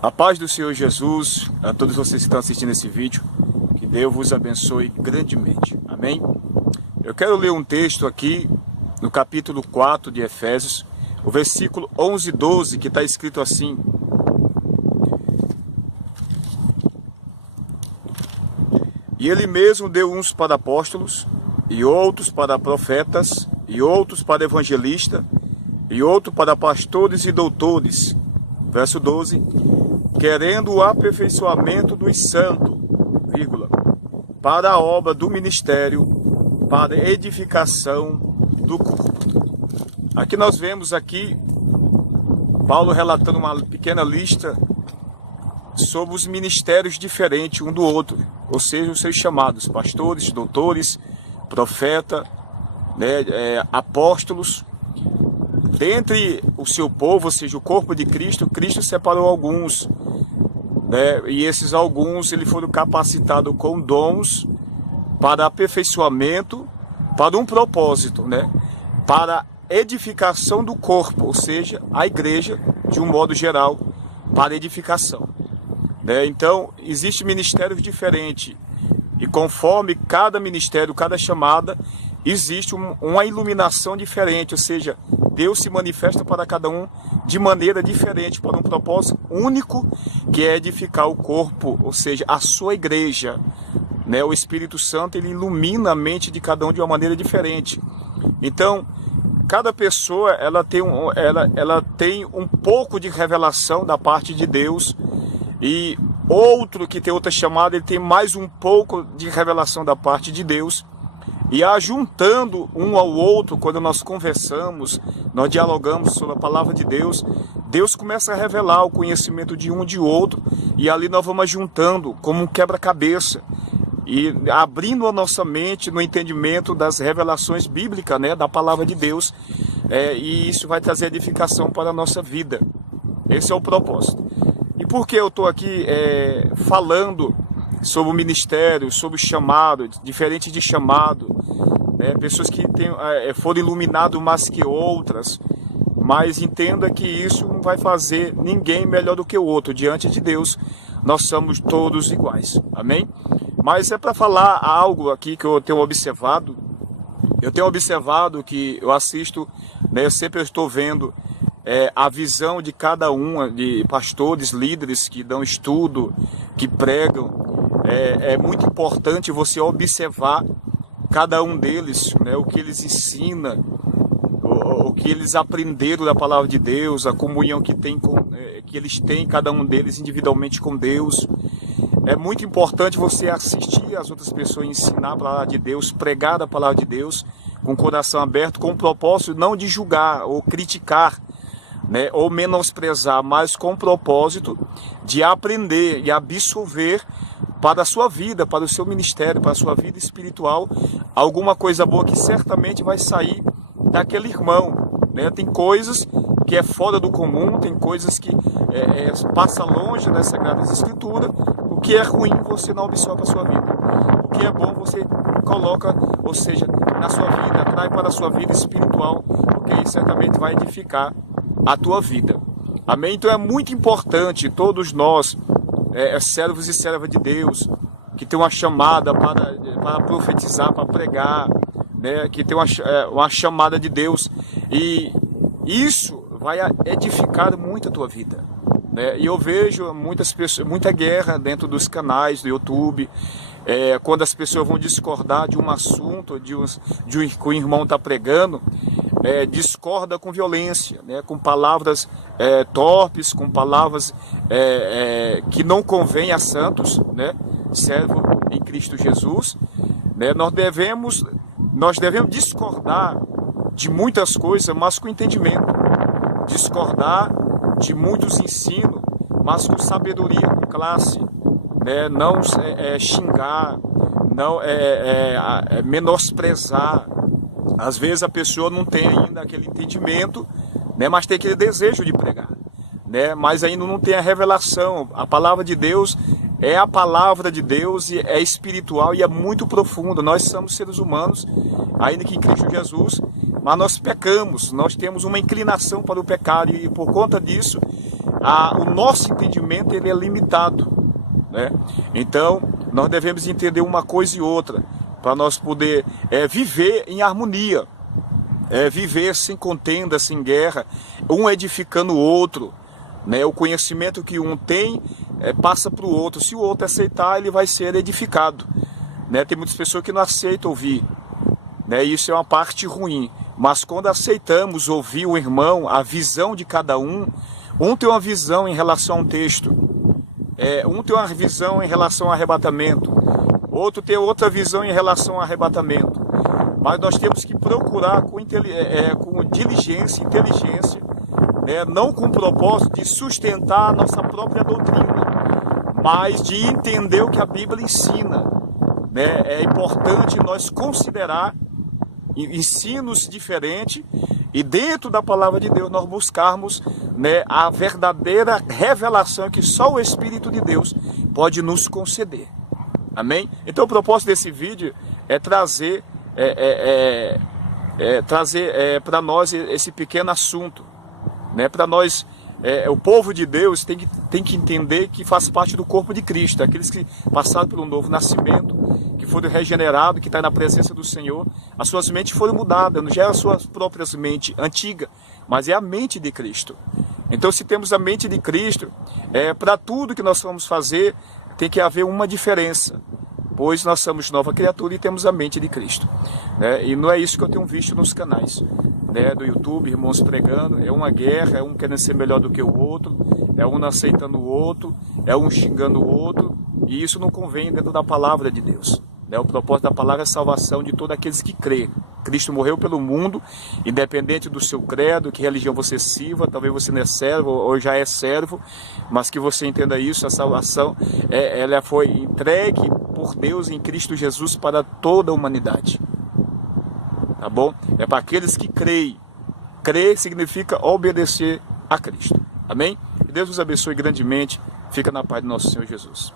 A paz do Senhor Jesus, a todos vocês que estão assistindo esse vídeo, que Deus vos abençoe grandemente. Amém? Eu quero ler um texto aqui no capítulo 4 de Efésios, o versículo 11 e 12, que está escrito assim: E ele mesmo deu uns para apóstolos, e outros para profetas, e outros para evangelistas, e outros para pastores e doutores. Verso 12: querendo o aperfeiçoamento dos santos, para a obra do ministério, para a edificação do corpo. Aqui nós vemos Paulo relatando uma pequena lista sobre os ministérios diferentes um do outro, ou seja, os seus chamados, pastores, doutores, profeta, apóstolos. Dentre o seu povo, ou seja, o corpo de Cristo, Cristo separou alguns, e esses alguns eles foram capacitados com dons para aperfeiçoamento, para um propósito, para edificação do corpo, ou seja, a igreja, de um modo geral, para edificação. Então, existem ministérios diferentes, e conforme cada ministério, cada chamada, existe uma iluminação diferente, ou seja, Deus se manifesta para cada um de maneira diferente, para um propósito único, que é edificar o corpo, ou seja, a sua igreja. O Espírito Santo, ele ilumina a mente de cada um de uma maneira diferente. Então, cada pessoa ela tem um pouco de revelação da parte de Deus, e outro que tem outra chamada, ele tem mais um pouco de revelação da parte de Deus. E ajuntando um ao outro, quando nós conversamos, nós dialogamos sobre a palavra de Deus, Deus começa a revelar o conhecimento de um de outro, e ali nós vamos juntando como um quebra-cabeça, e abrindo a nossa mente no entendimento das revelações bíblicas, da palavra de Deus, e isso vai trazer edificação para a nossa vida. Esse é o propósito. E por que eu estou aqui falando sobre o ministério, sobre o chamado, diferente de chamado, pessoas que foram iluminadas mais que outras, mas entenda que isso não vai fazer ninguém melhor do que o outro. Diante de Deus, nós somos todos iguais, amém? Mas é para falar algo aqui que eu tenho observado. Eu tenho observado que eu assisto, eu sempre estou vendo a visão de cada um, de pastores, líderes que dão estudo, que pregam. É muito importante você observar cada um deles, o que eles ensinam, o que eles aprenderam da palavra de Deus, a comunhão que eles têm, cada um deles individualmente com Deus. É muito importante você assistir as outras pessoas ensinar a palavra de Deus, pregar a palavra de Deus com o coração aberto, com o propósito não de julgar ou criticar, ou menosprezar, mas com o propósito de aprender e absorver para a sua vida, para o seu ministério, para a sua vida espiritual, alguma coisa boa que certamente vai sair daquele irmão. Tem coisas que é fora do comum, tem coisas que passa longe das Sagradas Escrituras. O que é ruim você não absorve para a sua vida. O que é bom você coloca, ou seja, na sua vida, traz para a sua vida espiritual, porque isso certamente vai edificar a tua vida. Amém? Então é muito importante, todos nós, servos e servas de Deus, que tem uma chamada para profetizar, para pregar, que tem uma chamada de Deus, e isso vai edificar muito a tua vida. E eu vejo muita guerra dentro dos canais do YouTube, quando as pessoas vão discordar de um assunto, que o irmão está pregando, discorda com violência, com palavras torpes, com palavras que não convêm a santos, servo em Cristo Jesus. Nós devemos discordar de muitas coisas, mas com entendimento, discordar de muitos ensinos, mas com sabedoria, com classe, não xingar, não menosprezar. Às vezes a pessoa não tem ainda aquele entendimento, mas tem aquele desejo de pregar, mas ainda não tem a revelação. A palavra de Deus é a palavra de Deus, e é espiritual e é muito profunda. Nós somos seres humanos, ainda que em Cristo Jesus, mas nós pecamos, nós temos uma inclinação para o pecado, e por conta disso o nosso entendimento ele é limitado, né? Então, nós devemos entender uma coisa e outra, para nós poder viver em harmonia, viver sem contenda, sem guerra, um edificando o outro, né? O conhecimento que um tem passa para o outro, se o outro aceitar, ele vai ser edificado, né? Tem muitas pessoas que não aceitam ouvir, né? Isso é uma parte ruim, mas quando aceitamos ouvir o irmão, a visão de cada um tem uma visão em relação a um texto, um tem uma visão em relação ao arrebatamento, outro tem outra visão em relação ao arrebatamento, mas nós temos que procurar com diligência, inteligência, né? Não com o propósito de sustentar a nossa própria doutrina, mas de entender o que a Bíblia ensina, né? É importante nós considerar ensinos diferentes e dentro da palavra de Deus nós buscarmos, né, a verdadeira revelação que só o Espírito de Deus pode nos conceder. Amém? Então o propósito desse vídeo é trazer para nós esse pequeno assunto, né? Para nós, o povo de Deus tem que entender que faz parte do corpo de Cristo, aqueles que passaram pelo novo nascimento, que foram regenerados, que estão na presença do Senhor, as suas mentes foram mudadas, não já é as suas próprias mentes antigas, mas é a mente de Cristo. Então, se temos a mente de Cristo, para tudo que nós vamos fazer, tem que haver uma diferença, pois nós somos nova criatura e temos a mente de Cristo, né? E não é isso que eu tenho visto nos canais, né, do YouTube, irmãos pregando, é uma guerra, é um querendo ser melhor do que o outro, é um não aceitando o outro, é um xingando o outro, e isso não convém dentro da palavra de Deus, né? O propósito da palavra é a salvação de todos aqueles que crêem. Cristo morreu pelo mundo, independente do seu credo, que religião você sirva, talvez você não é servo ou já é servo, mas que você entenda isso, a salvação ela foi entregue por Deus em Cristo Jesus para toda a humanidade. Tá bom? É para aqueles que creem. Crer significa obedecer a Cristo. Amém? Que Deus nos abençoe grandemente. Fica na paz do nosso Senhor Jesus.